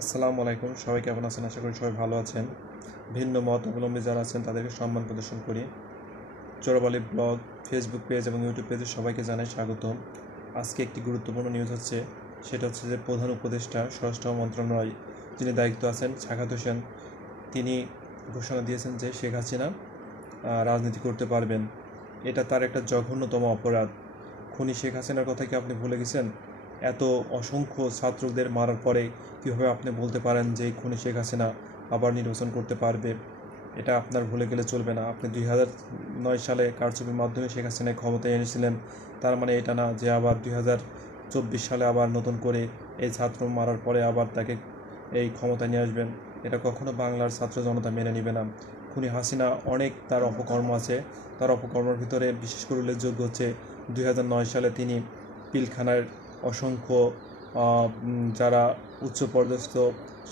আসসালামু আলাইকুম। সবাই কেমন আছেন? আশা করি সবাই ভালো আছেন। ভিন্ন মত অবলম্বী যারা আছেন, তাদেরকে সম্মান প্রদর্শন করি। চোরবালি ব্লগ ফেসবুক পেজ এবং ইউটিউব পেজে সবাইকে জানাই স্বাগতম। আজকে একটি গুরুত্বপূর্ণ নিউজ হচ্ছে, সেটা হচ্ছে যে প্রধান উপদেষ্টা, স্বরাষ্ট্র মন্ত্রণালয় যিনি দায়িত্ব আছেন, সাখাত হোসেন, তিনি ঘোষণা দিয়েছেন যে শেখ হাসিনা রাজনীতি করতে পারবেন। এটা তার একটা জঘন্যতম অপরাধ। খুনি শেখ হাসিনার কথা কি আপনি ভুলে গেছেন? এত অসংখ্য ছাত্রদের মারার পরে কীভাবে আপনি বলতে পারেন যে খুনি শেখ হাসিনা আবার নির্বাচন করতে পারবে? এটা আপনার ভুলে গেলে চলবে না। আপনি দুই হাজার নয় সালে কারচুপির মাধ্যমে শেখ হাসিনায় ক্ষমতায় এনেছিলেন। তার মানে এটা না যে আবার দুই হাজার চব্বিশ সালে আবার নতুন করে এই ছাত্র মারার পরে আবার তাকে এই ক্ষমতায় নিয়ে আসবেন। এটা কখনো বাংলার ছাত্র জনতা মেনে নেবে না। খুনি হাসিনা অনেক তার অপকর্ম আছে। তার অপকর্মের ভিতরে বিশেষ করে উল্লেখযোগ্য হচ্ছে দুই হাজার নয় সালে তিনি পিলখানার অসংখ্য যারা উচ্চ পদস্থ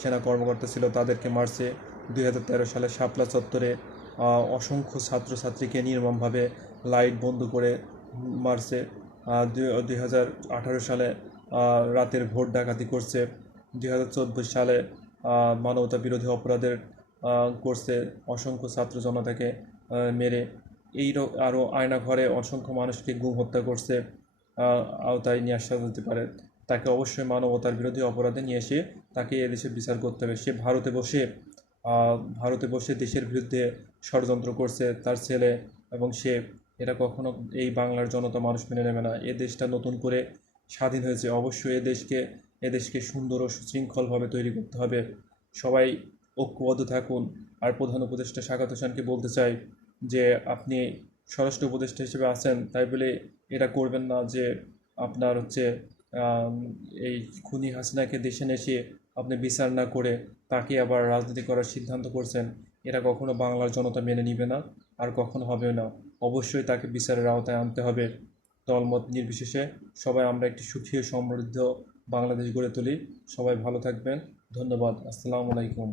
সেনা কর্মকর্তা ছিল তাদেরকে মারছে দু হাজার তেরো সালে শাপলা চত্বরে অসংখ্য ছাত্রছাত্রীকে নির্মমভাবে লাইট বন্ধ করে মারছে দুই সালে রাতের ভোট ডাকাতি করছে। দুই হাজার চব্বিশ সালে মানবতা বিরোধী অপরাধের করছে অসংখ্য ছাত্র জনতাকে মেরে। এই আরও আয়না ঘরে অসংখ্য মানুষকে গুম হত্যা করছে। আওতায় নিয়ে আসা যেতে পারে। তাকে অবশ্যই মানবতার বিরোধী অপরাধে নিয়ে এসে তাকে এদেশে বিচার করতে হবে। সে ভারতে বসে ভারতে বসে দেশের বিরুদ্ধে ষড়যন্ত্র করছে, তার ছেলে এবং সে। এটা কখনো এই বাংলার জনতা মানুষ মেনে নেবে না। এ দেশটা নতুন করে স্বাধীন হয়েছে। অবশ্যই এ দেশকে এ দেশকে সুন্দর ও সুশৃঙ্খলভাবে তৈরি করতে হবে। সবাই ঐক্যবদ্ধ থাকুন। আর প্রধান উপদেষ্টা স্বাগত হোসেনকে বলতে চাই যে, আপনি স্বরাষ্ট্র উপদেষ্টা হিসেবে আছেন, তাই বলে এটা করবেন না যে আপনার হচ্ছে এই খুনি হাসিনাকে দেশে এসে আপনি বিচার না করে তাকে আবার রাজনীতি করার সিদ্ধান্ত করছেন, এটা কখনো বাংলার জনতা মেনে নিবে না আর কখনো হবে না। অবশ্যই তাকে বিচারের আওতায় আনতে হবে। দলমত নির্বিশেষে সবাই আমরা একটি সুখী সমৃদ্ধ বাংলাদেশ গড়ে তুলি। সবাই ভালো থাকবেন। ধন্যবাদ। আসসালামু আলাইকুম।